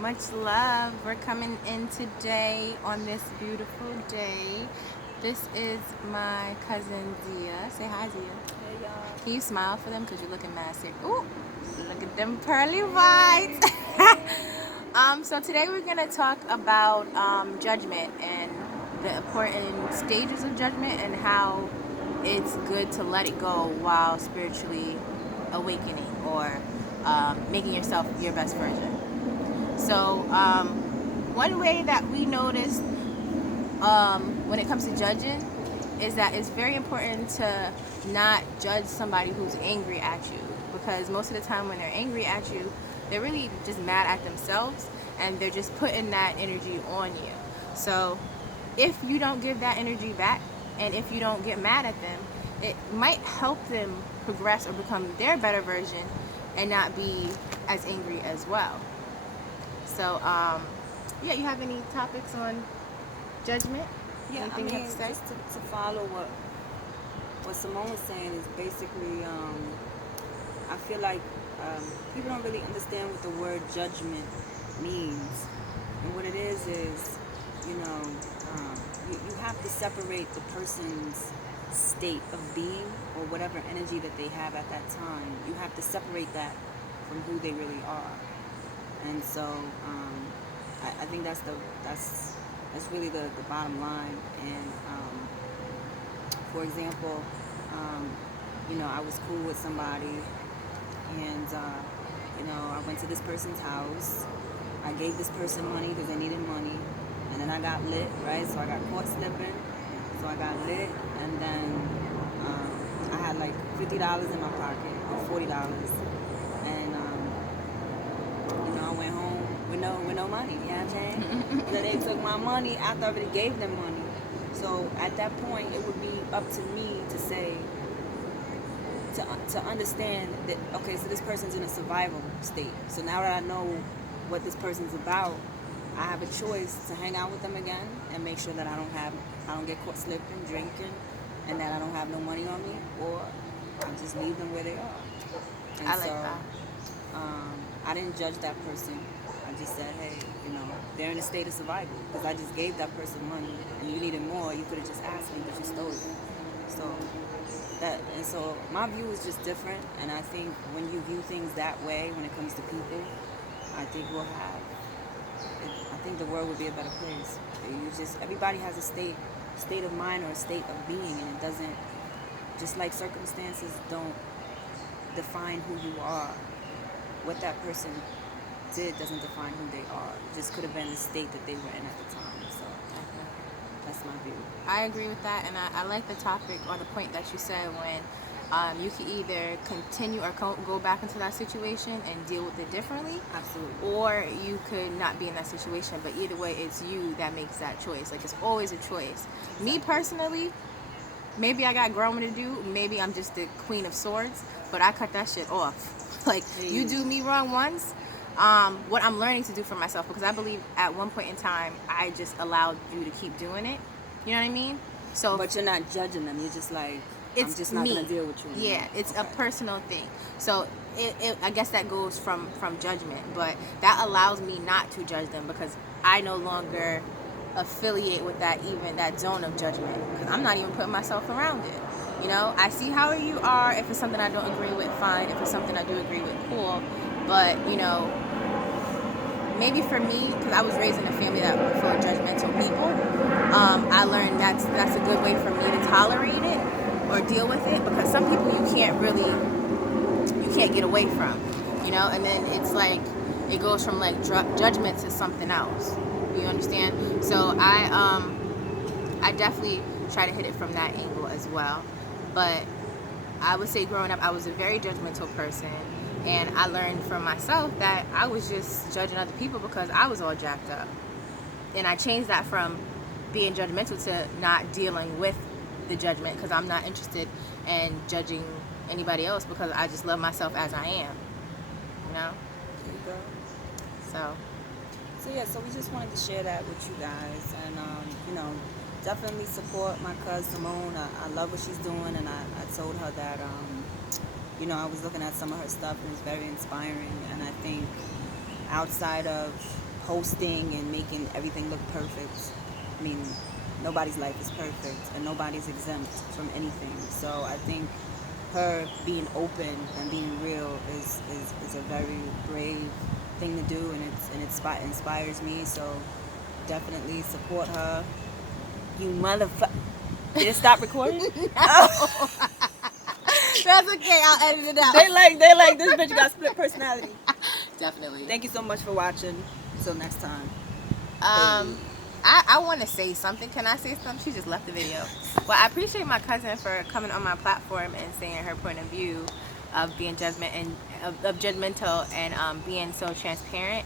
Much love. We're coming in today on this beautiful day. This is my cousin Zia. Say hi, Zia. Hey y'all. Can you smile for them? Because you're looking mad sick. Ooh, look at them pearly whites. So today we're going to talk about judgment and the important stages of judgment and how it's good to let it go while spiritually awakening or making yourself your best version. So, one way that we noticed when it comes to judging is that it's very important to not judge somebody who's angry at you, because most of the time when they're angry at you, they're really just mad at themselves and they're just putting that energy on you. So, if you don't give that energy back and if you don't get mad at them, it might help them progress or become their better version and not be as angry as well. So, yeah, you have any topics on judgment? Yeah, Anything you have to say? just to follow what Simone was saying is basically, I feel like people don't really understand what the word judgment means, and what it is, you have to separate the person's state of being or whatever energy that they have at that time. You have to separate that from who they really are. And so I think that's really the bottom line. And for example, I was cool with somebody, and I went to this person's house. I gave this person money because they needed money, and then I got lit, right? So I got caught slipping. So I got lit, and then I had like $50 in my pocket or $40, and I went home with no money. You know what I'm saying? So they took my money after I already gave them money. So at that point, it would be up to me to say, to understand that, okay, so this person's in a survival state. So now that I know what this person's about, I have a choice to hang out with them again and make sure that I don't get caught slipping, drinking, and that I don't have no money on me, or I just leave them where they are. And I like that. I didn't judge that person. I just said, hey, they're in a state of survival because I just gave that person money, and you needed more. You could have just asked me, but you stole it. So my view is just different, and I think when you view things that way, when it comes to people, I think I think the world would be a better place. Everybody has a state of mind or a state of being, and it doesn't, just like circumstances don't define who you are. What that person did doesn't define who they are. It just could have been the state that they were in at the time. So that's my view. I agree with that, and I like the topic or the point that you said when you can either continue or go back into that situation and deal with it differently. Absolutely. Or you could not be in that situation, but either way, it's you that makes that choice. Like, it's always a choice. Exactly. Me personally, maybe I got growing to do. Maybe I'm just the queen of swords, but I cut that shit off. Like, you do me wrong once, what I'm learning to do for myself, because I believe at one point in time, I just allowed you to keep doing it. You know what I mean? So, but you're not judging them. You're just like, it's I'm just not going to deal with you anymore. Yeah, it's okay. a personal thing. So I guess that goes from judgment, but that allows me not to judge them because I no longer affiliate with that zone of judgment, because I'm not even putting myself around it. I see how you are. If it's something I don't agree with, fine. If it's something I do agree with, cool. But maybe for me, because I was raised in a family that were full of judgmental people, I learned that's a good way for me to tolerate it or deal with it, because some people you can't get away from, and then it's like it goes from like judgment to something else. You understand? So I definitely try to hit it from that angle as well. But I would say growing up, I was a very judgmental person. And I learned from myself that I was just judging other people because I was all jacked up. And I changed that from being judgmental to not dealing with the judgment, because I'm not interested in judging anybody else, because I just love myself as I am. There you go. So yeah, so we just wanted to share that with you guys, and definitely support my cousin Simone. I love what she's doing, and I told her that I was looking at some of her stuff and it's very inspiring, and I think outside of posting and making everything look perfect. I mean, nobody's life is perfect, and nobody's exempt from anything. So I think her being open and being real is a very brave thing to do, and it inspires me. So definitely support her. You motherfucker. Did it stop recording? No. That's okay. I'll edit it out. They like this bitch got split personality. Definitely. Thank you so much for watching. Until next time. I want to say something. Can I say something? She just left the video. Well, I appreciate my cousin for coming on my platform and saying her point of view of being judgment and of judgmental and being so transparent.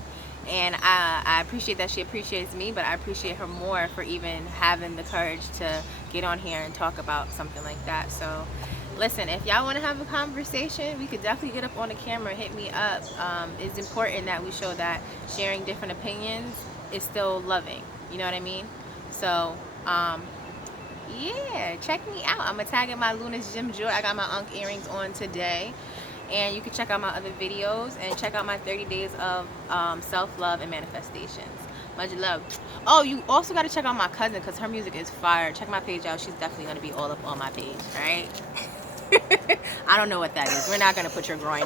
And I appreciate that she appreciates me, but I appreciate her more for even having the courage to get on here and talk about something like that. So listen, if y'all want to have a conversation, we could definitely get up on the camera, hit me up. It's important that we show that sharing different opinions is still loving. You know what I mean? So, yeah, check me out. I'm going to tag in my Luna's Gym Jewel. I got my Unk earrings on today. And you can check out my other videos and check out my 30 days of self-love and manifestations. Much love. Oh, you also got to check out my cousin because her music is fire. Check my page out. She's definitely going to be all up on my page, all right? I don't know what that is. We're not going to put your groin